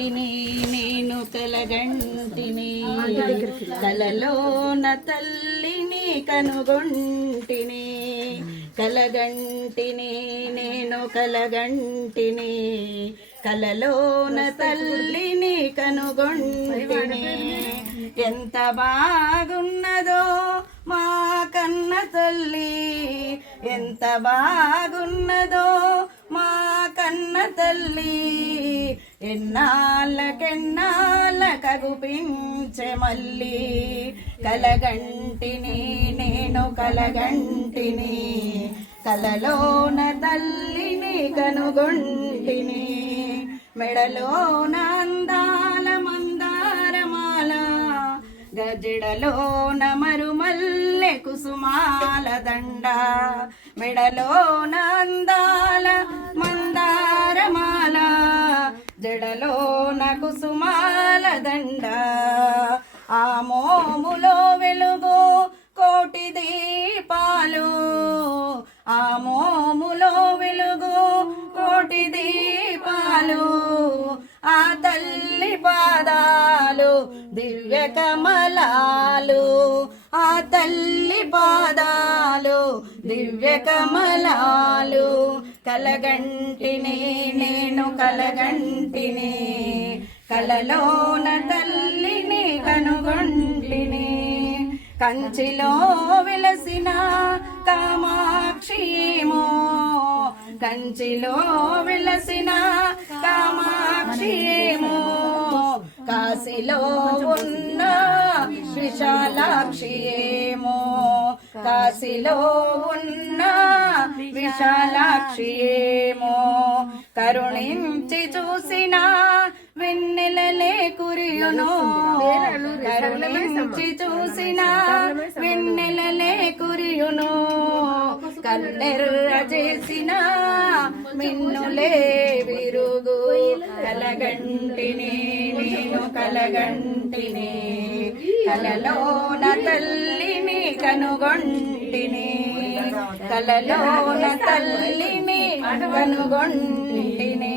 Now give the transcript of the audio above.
కలగంటిని నేను కలగంటిని కలలోన తల్లిని కనుగొంటిని. కలగంటిని నేను కలగంటిని కలలోన తల్లిని కనుగొంటిని. ఎంత బాగున్నదో మా కన్న తల్లి ఎంత బాగున్నదో మా కన్న తల్లి. ఎన్నాళ్ళకెన్నాళ్ళ కగుపించే మళ్ళీ కలగంటిని నేను కలగంటిని కలలోన తల్లిని కనుగొంటిని మెడలోన అందాల మందారమాల. గజడలోన మరుమల్లె కుసుమాల దండ. మెడలోన అందాల జడలో నాకు సుమాల దండ. ఆ మోములో వెలుగు కోటి దీపాలు. ఆ మోములో వెలుగు కోటి దీపాలు. ఆ తల్లి పాదాలు దివ్య కమలాలు. ఆ తల్లి పాదాలు దివ్య కమలాలు. కలగంటిని కలగంటిని కలలోన తల్లిని కనుగొంటిని. కంచిలో విలసిన కామాక్షిమో కంచిలో విలసిన కామాక్షిమో. కాశీలో ఉన్న విశాలాక్షియేమో కాశీలో ఉన్న విశాలాక్షియేమో. కరుణించి చూసిన వెన్నెలలే కురియును. కరుణించి చూసిన వెన్నెలలే కురియును. కన్నెరు చేసిన మిన్నులే విరుగు. కలగంటిని నేను కలగంటిని. కలలోన తల్లిని కనుగొంటిని. కలలోన తల్లిని కనుగొంటిని